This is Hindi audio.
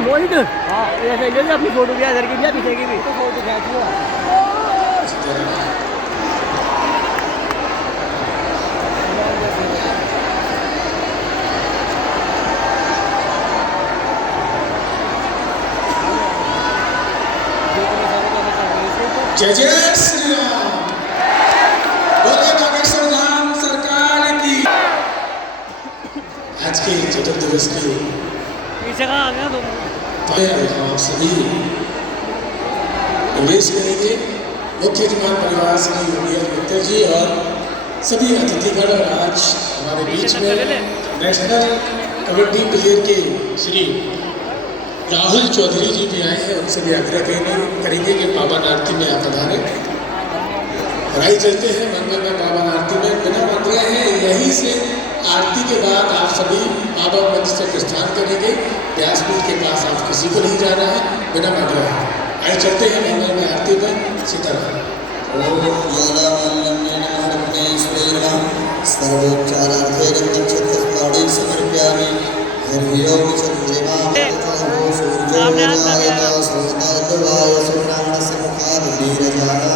मोहित हाँ ऐसे ले लो अपनी फोटो भी इधर की भी पीछे की भी तो फोटो खींच लो। जय जय श्री राम। बोले बागेश्वर धाम सरकार की। आज के चतुर्थ दिवस की पीछे कहाँ आ गया तुम? आप सभी प्रवेश करेंगे। मुख्य यजमान परिवार श्री योगेश मित्तल जी और सभी अतिथिगण और आज हमारे बीच में नेशनल कबड्डी प्लेयर के श्री राहुल चौधरी जी भी आए हैं। उनसे भी आग्रह करेंगे कि पावन आरती में आप पधारे। और आइए चलते हैं मंगल में पावन आरती में। बिना मंत्र हैं यहीं से आरती के बाद आप सभी पावन मंच से प्रस्थान करेंगे। व्यासपीठ के पास आप किसी को नहीं जाना है बिना मंत्र है। आइए चलते हैं मंगल में आरती में। सीताराम। जगन्नाथ जगन्नाथ जगन्नाथ जगन्नाथ